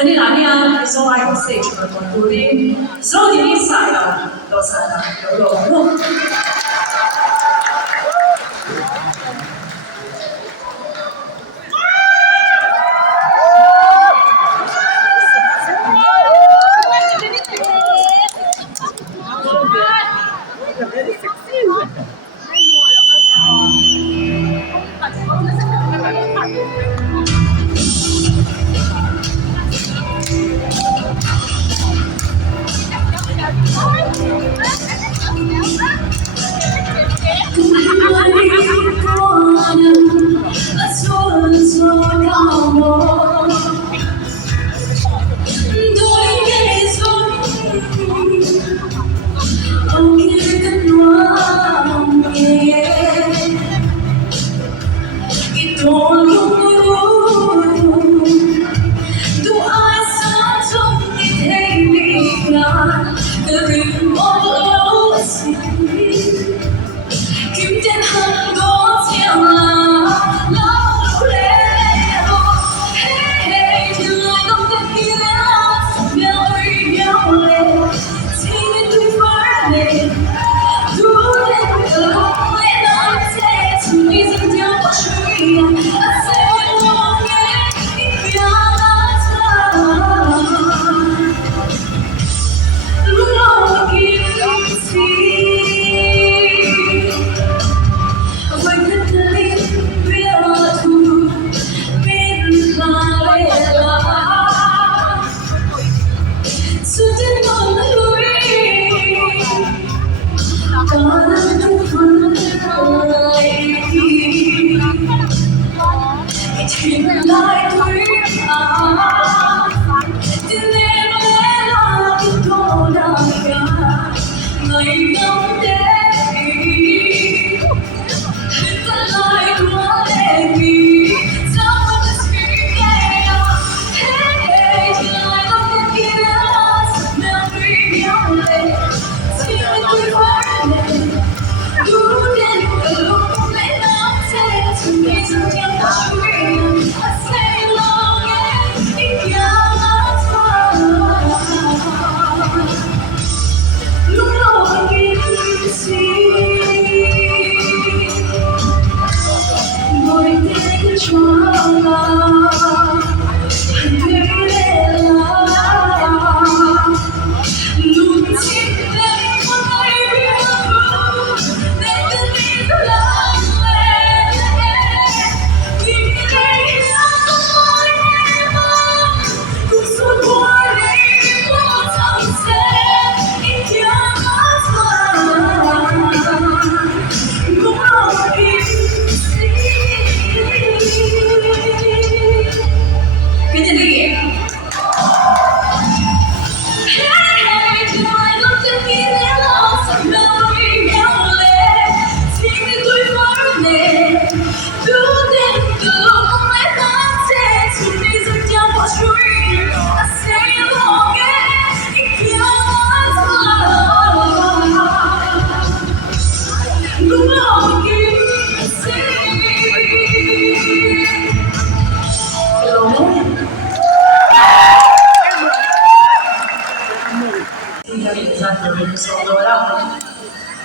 Jadi nanya so I say turi so di sana do sana do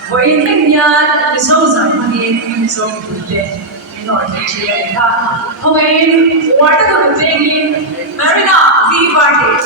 Với khách nhà dâu rằng đi dâu để nói về chuyện ha hôm nay water to the thing Marina we party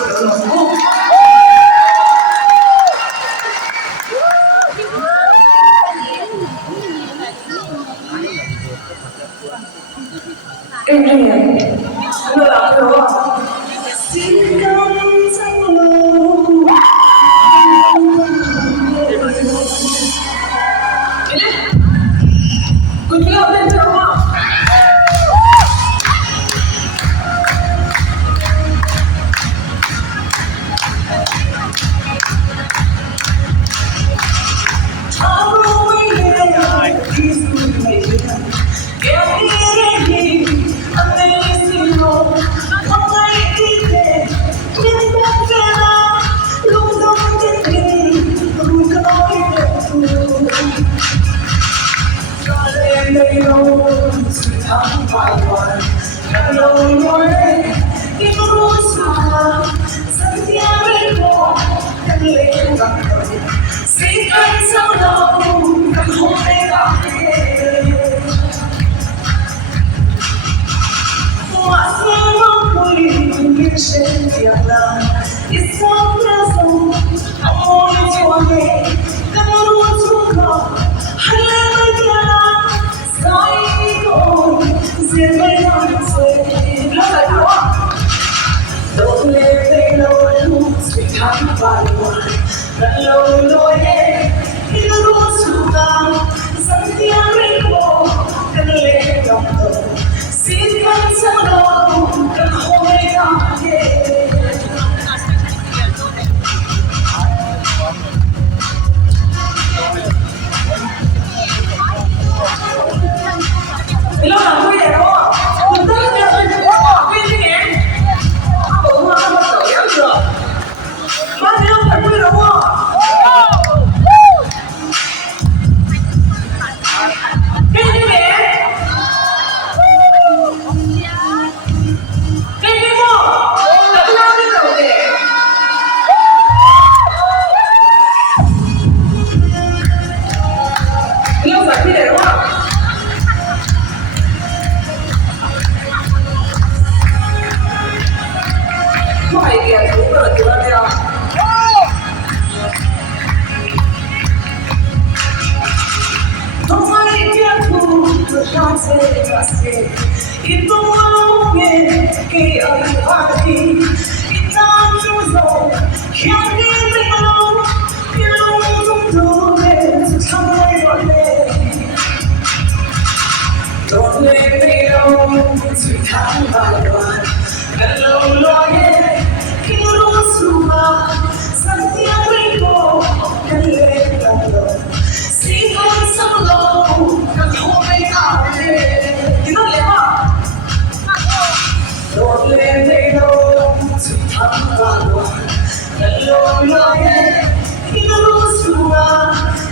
one. Alone away, in the roots of Santiago, and lay back. Secrets so long, I'm holding up again. What's wrong with you? Shake your love. It's so pleasant. I want you again. Come on to come. I never get sky on. Zip it on say. Look at you. Don't let me know. Sweet heart by one. Hello, Lord. In the roots to come. Santiago. And lay down. See what's alone. And hold it on again. Hello, I'm here. Oh, I'm done there. Oh, wait again. Oh, I'm not so young. My name is Peter Wong. Hey, man. Hey, people. Let's go over there. Hello, I'm Peter Wong.快点，不得了！快点，不要再发现，一动不变，给爱发力，一打就走，看你的路，一路中都被成为完美。Don't let me know, to come by one. Hello, Lord. Santiago, and let go. See what's alone, and hold me down. You know, Lema. Don't let me know to come by one. Hello, Lord.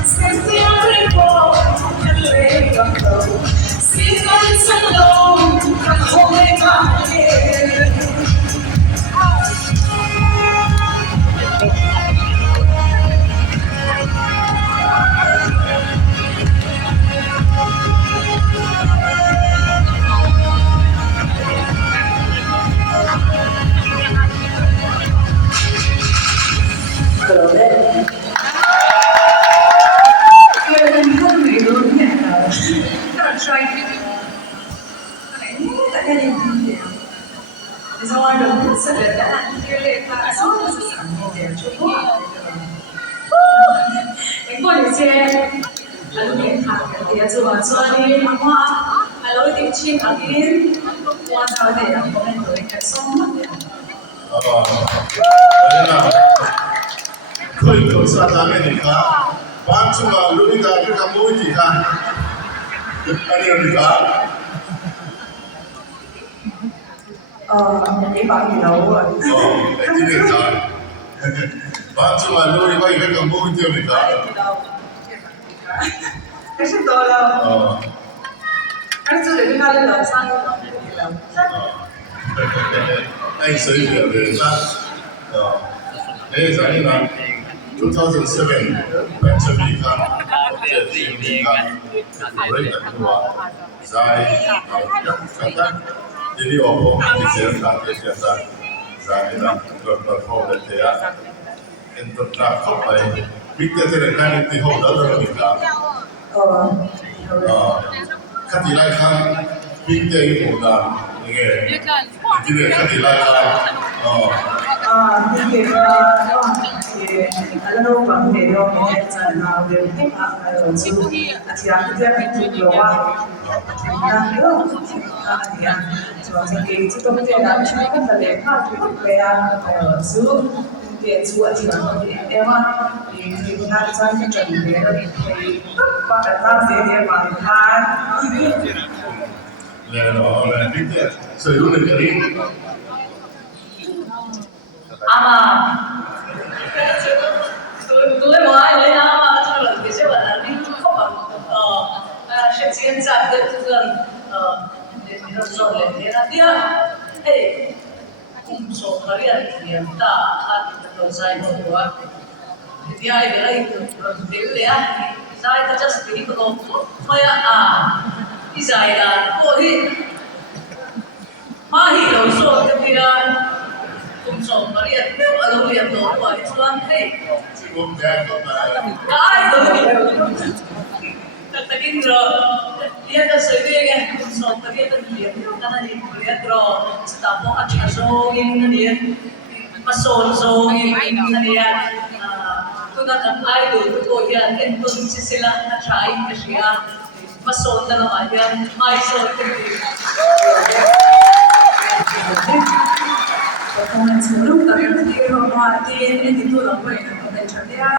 Santiago, and let go. See what's alone, and hold me down. Hello there. I'm hungry, don't you? Gotta try it. It's all the pizza that it's all the same there. Em có thể xem ấn điện thoại thì là chụp cho đi hàng hoa alo thì chim ở kia hoa sao để có nên tới cái sông mất khơi cầu sa ta này cả ban chung là lúc đi ra cái cam mũi thì cả anh em thì cả cái bạn gì đâu rồi cái gì cả ban chung là lúc đi quay cái cam mũi thì cả cái gì đó đâu cái gì để cái lên lầu sang anh xây dựng về ra đấy giải là 2007 pandemic kan jadi kan mereka kedua saya kata jadi apa bisa tak biasa saya nak berperform dia untuk nak sampai kita terkait di hotel mereka ketika kan kita itu dah ni jadi ketika thì cái lâu bằng để đâu mình sẽ nào đều thích ở chú thì anh sẽ phải chụp lâu à hiểu thì anh cho cái chú tôi sẽ làm cho cái phần để phát chụp về ở chú để chú ở chỉ là em thì anh sẽ chuẩn bị thì và cái ta sẽ để bằng hai là kita sử dụng được cái 아마 tôi nói với nhau mà cho lần thì sẽ là đi không bằng sẽ diễn ra được gần rồi lên thế dia ê cùng số kalian dia ta hat to sai mo wa dia ai ai deu le a sai ta just kini ko maya a izai da ko hi ma hi lo so ke dia cùng số kalian deu alo lian to wa chuan hey ที่ผมแจ้งก็มา ai rồi Tagin ro, dia ka soide ke so tagi ta dia kana ni dia ro stapo acha so in dia mason so in dia tuna kan idol ko ya entun sila na try ka siya mason na naman yan mai so performance mo tapi dia ro mati ini tu lang ko ina potential dia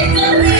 Like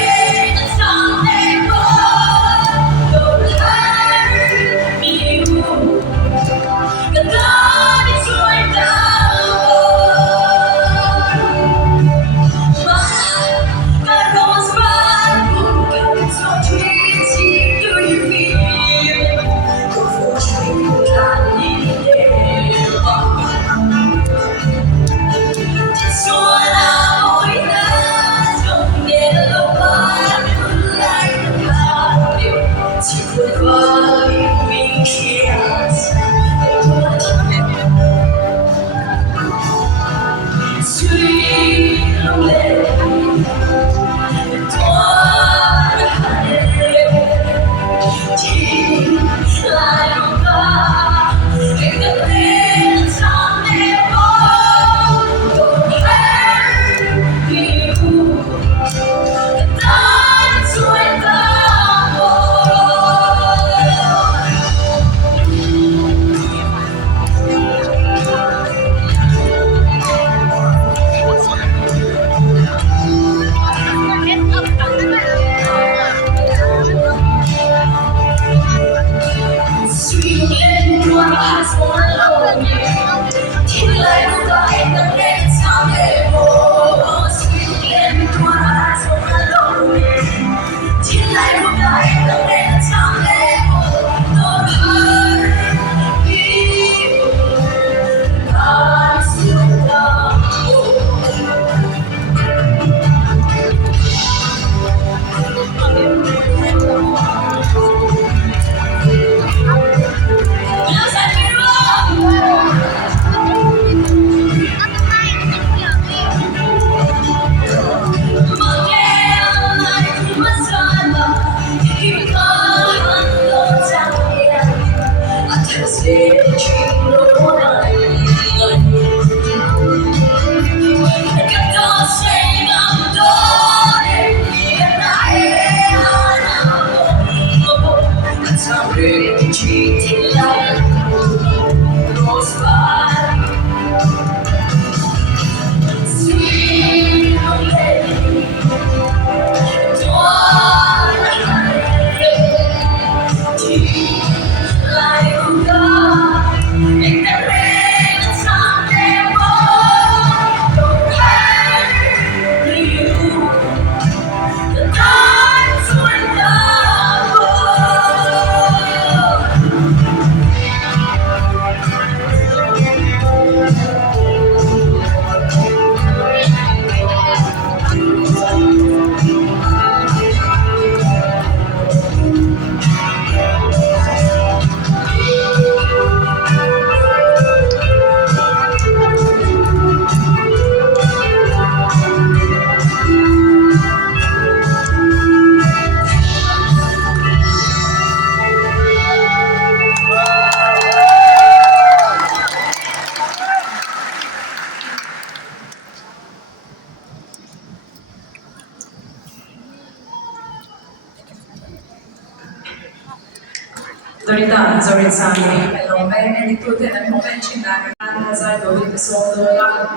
Dorita Zorizani, hello, may itu dan moment cina saya dulu soalnya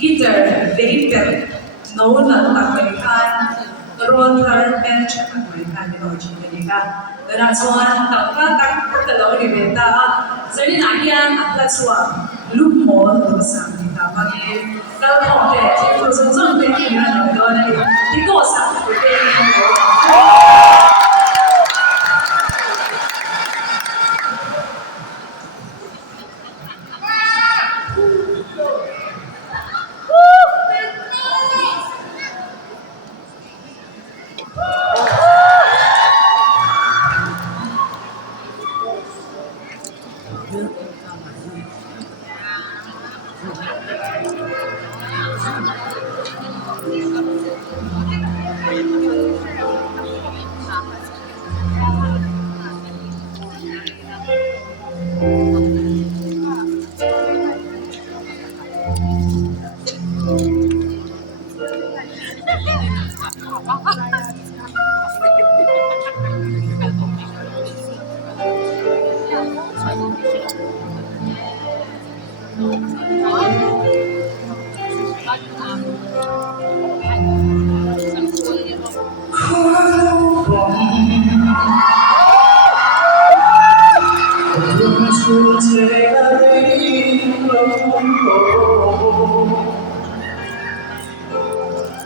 gitar, vapor, nona tak berikan, roller bench tak berikan di bawah berikan. Dan soalan tak kalau di benda, jadi nakian atlas soal lupon dosa kita bagi kalau ada itu sesuatu yang kita lakukan di dosa kita.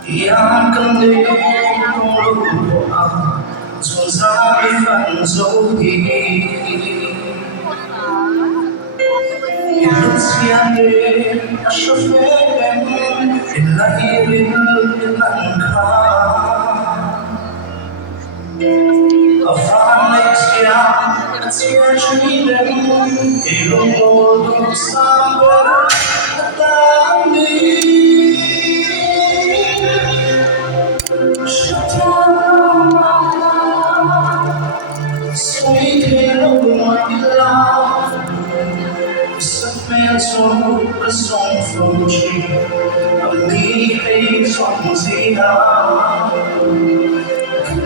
Yang kembali berdoa, susah difanzohi. Siapa asyafem, ilahirin langkah. Afalek siap, siap cuidem, ilmu untuk sambar tadi. A song from G, a leaving from Zia.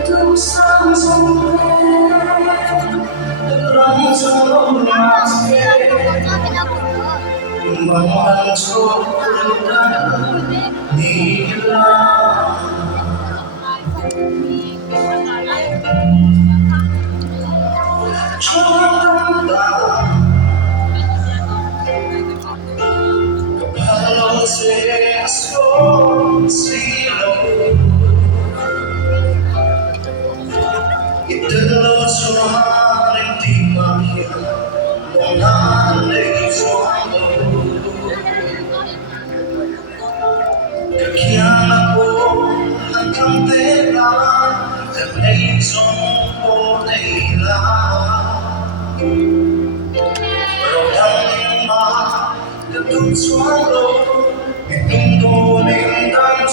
Do sounds on the drums of my spirit. Mama told me love. Swallow, in the morning, down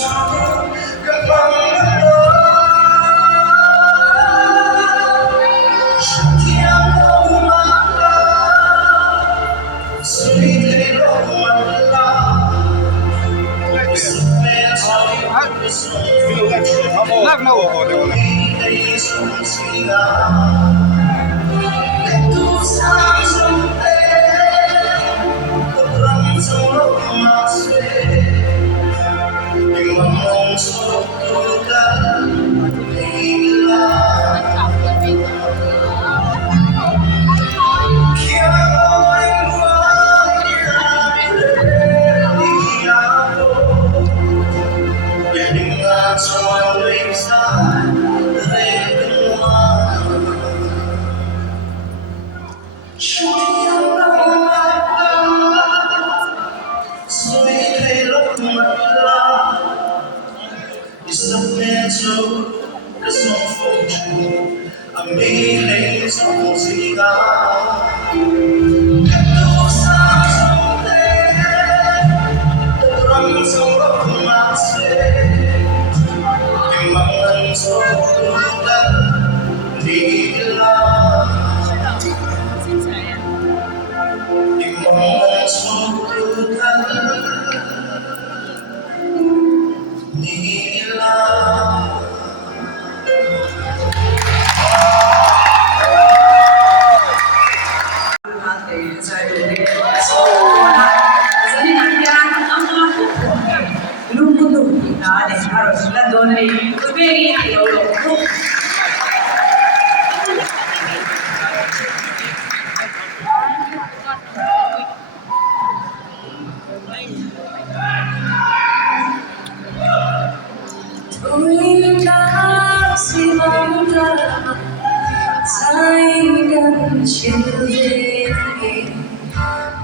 children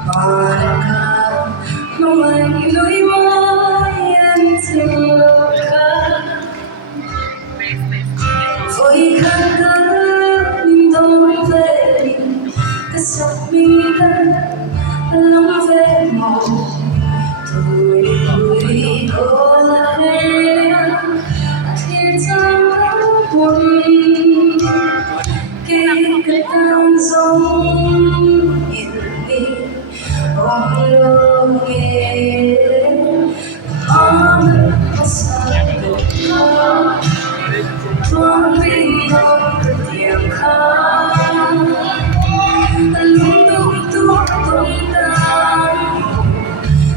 Monica, Mama, you are until for you can't don't play the soft me along the mall. We all have tears on one. Get the dance on in me. Oh, yeah. On the side of the car. Don't be on the damn car. Lung tung down.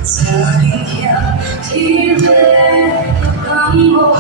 Saria, Tire, Ambo,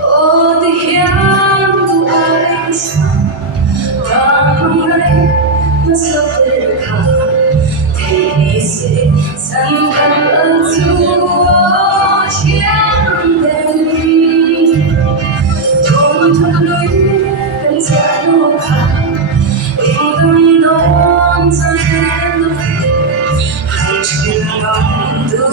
Oh, the young eyes, must have been come. They say, some come to watch young them. Don't know you, and tell no come. In the dawn, time of I chill on the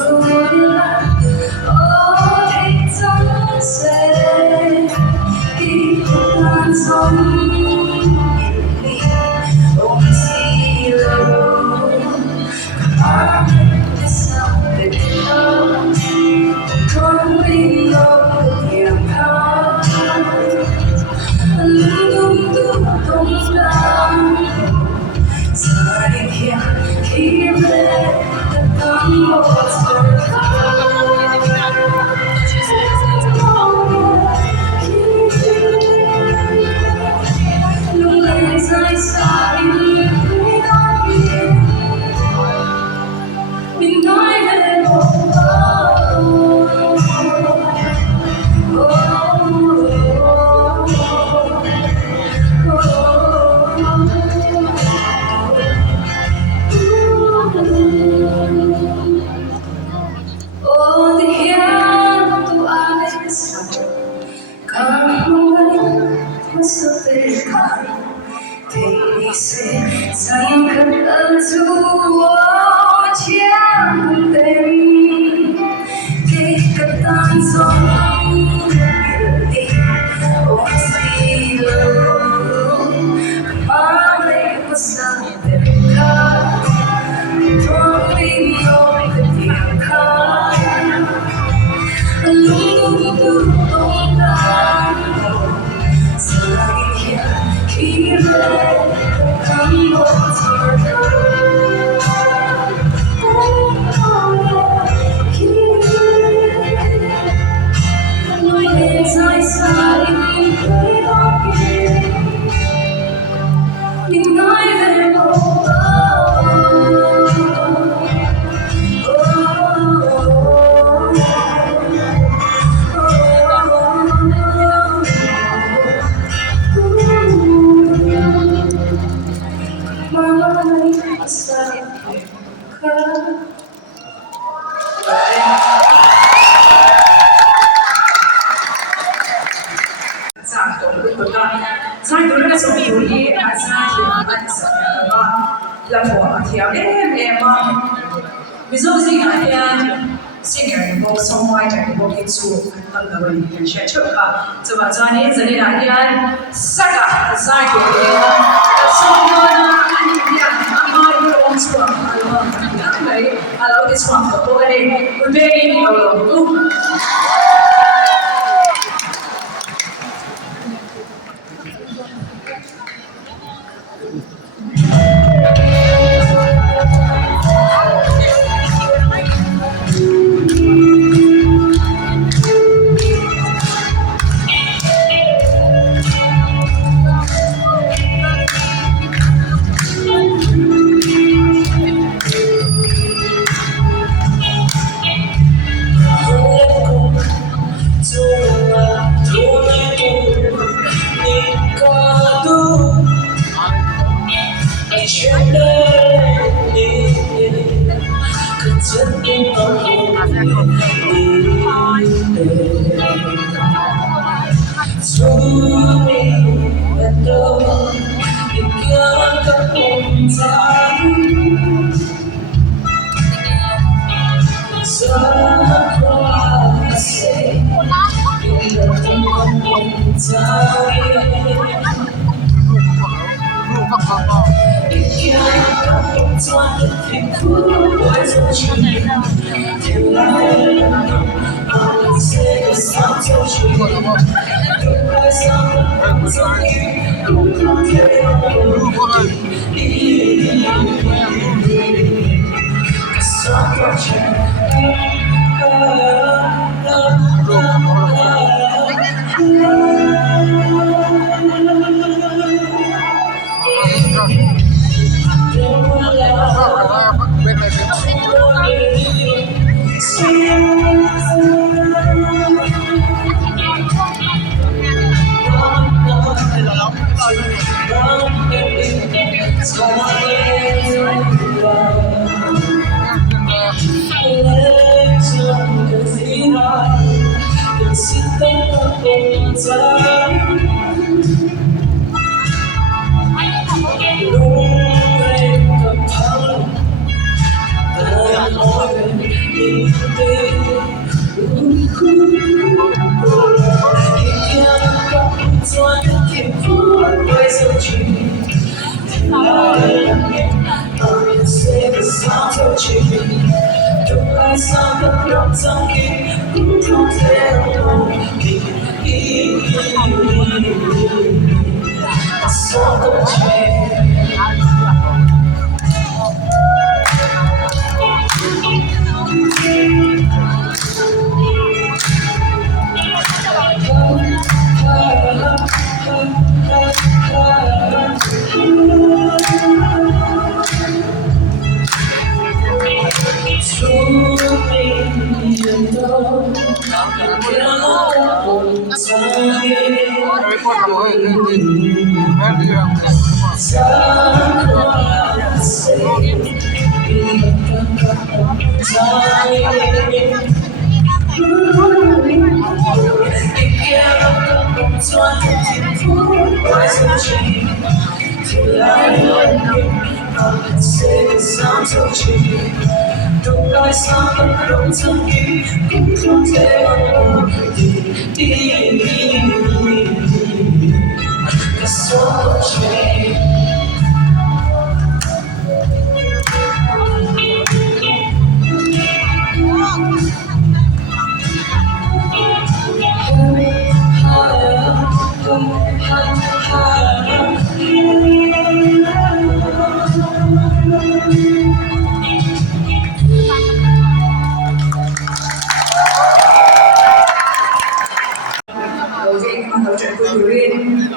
oh, they don't say, keep on some me, oh, see you, I'm the sound that comes, coming over your heart, a little bit down. Sorry, can't keep it. The thumb Oh, the hand to eyes, come so they say, some come to watch young them. Take a dance on the oh, see you. My was something don't be no good car. Sai tôi đã sống yếu đi, mà sai thì anh sợ là bỏ theo em mà ví dụ gì là singer book songwriter book itu tentang apa yang saya coba coba jadi latihan saka sai tu semua dia amal orang semua kalau di semua tu boleh berbeda kalau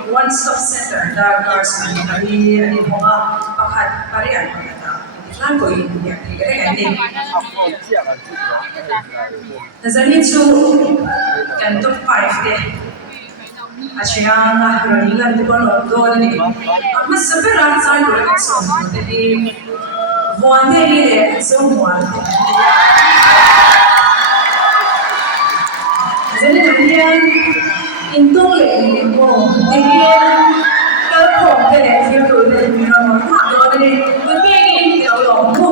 One stop center Dargars Kami ani Honga Pakat Parian Lan ko ini kan ni Nazari chu kan top 5 de Asyanga running di pon do ni mas seberan sai ko kan so jadi vonde ni de semua jadi kemudian Intong le ko dia terpong ke dia tu dia memang tak ada ni begini dia orang tu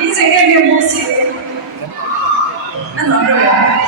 이제 이게 뭐지? 안 어려워요.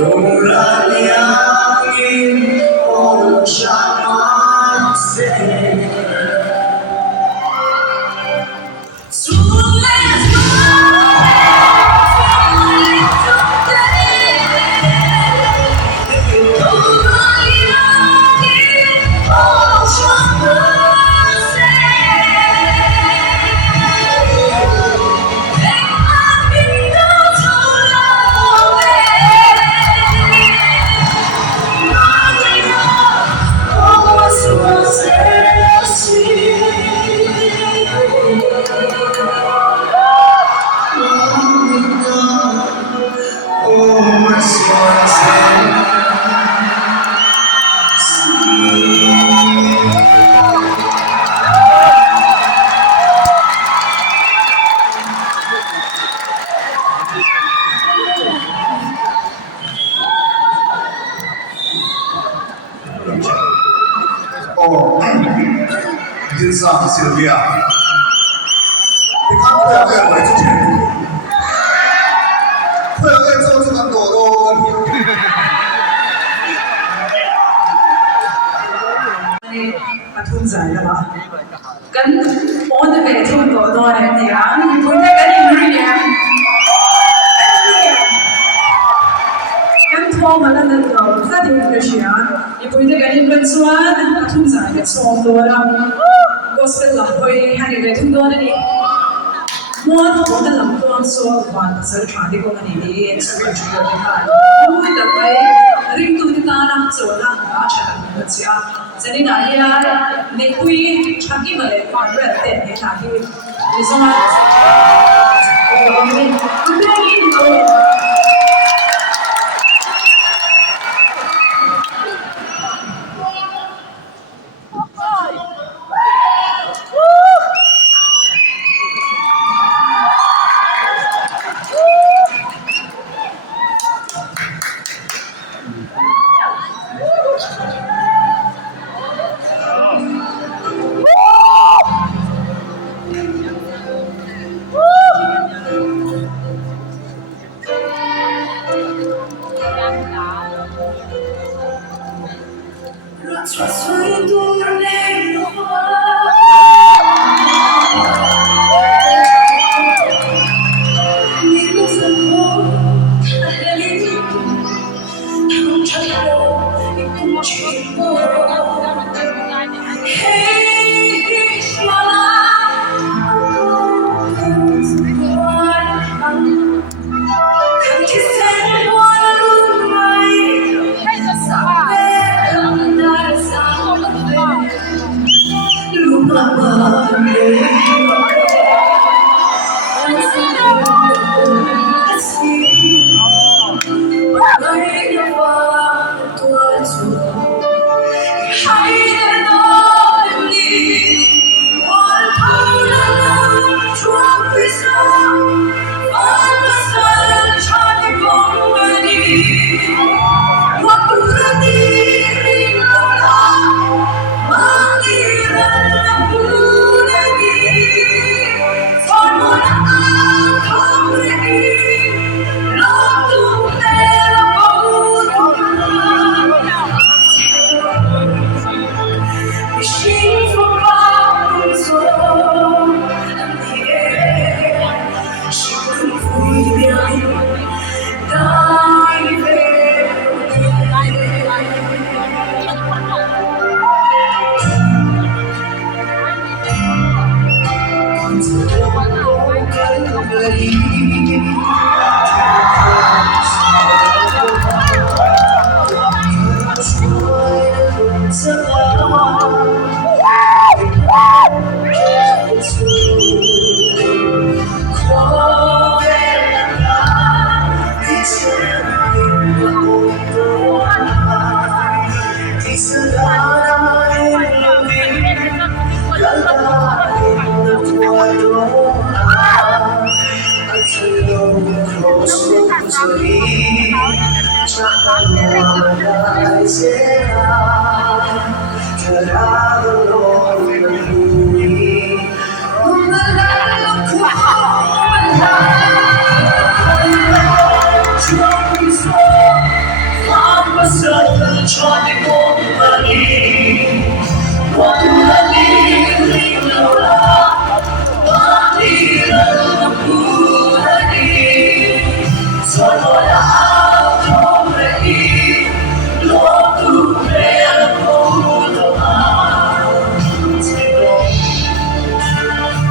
Doraniani o chamase sulle Oh, this song, Sylvia.你看快乐我的主持人，快乐做这个朵朵。ปทุมใจนะคะกันโอนเวทุมตัวเนี่ยคุณได้กันยังไงเนี่ยกันทั่วมาแล้วนั่นเราถ้าที่เราเชียร์ญี่ปุ่นได้กันยังเป็นส่วนปทุมใจเนี่ยส่วนตัวเราก็สเปนหลักไปให้เวทุมตัวนี่มัวตัวนั้นลำตัวส่วนวันเสาร์ชาติก็มันนี่สุดจุดที่ถ่ายมัวแต่ไปริมตัวที่ตาหน้าส่วนหน้าอาชญากรรมเสียจะนี่นายในคุยชักกี้มาเลยความเร็วเต็มในทางที่ดิฉันว่าโอ้ยคุณได้ยินตัว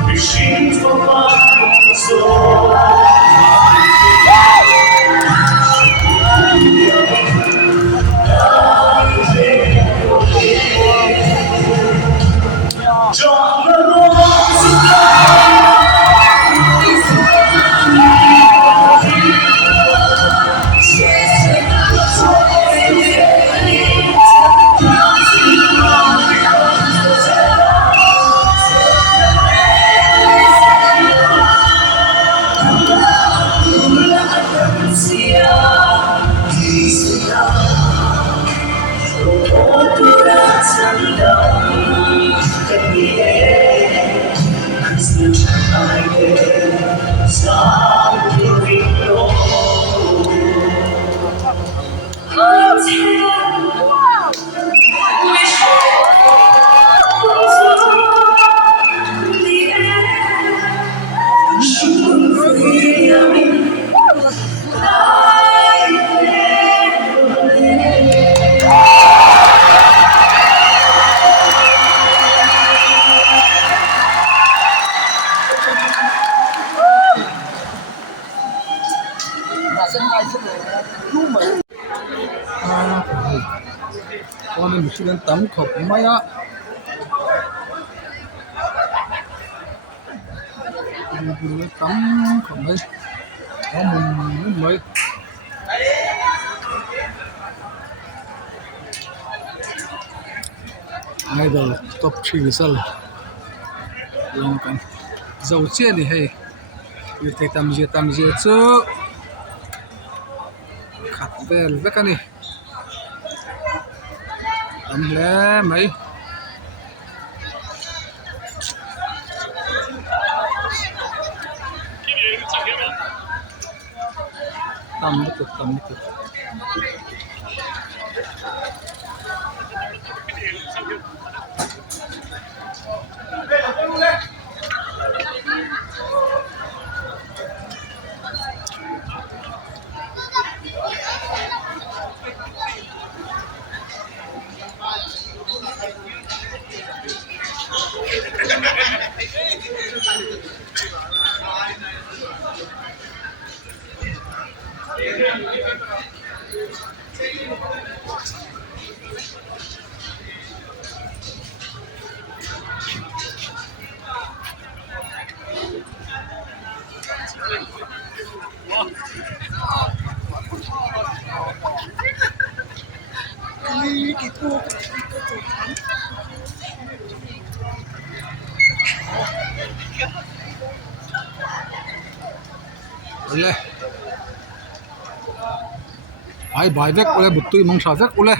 Machines for my soul. John con mình chỉ đang tắm khẩu máy á mình tắm khẩu máy có mình mới ai đó top 3 result yang kan dầu chiên thì hay việc thấy tam gì chứ khát về với cái này tắm lẽ mấy tắm được Ai bài vét ole bút tui mong sao vét ole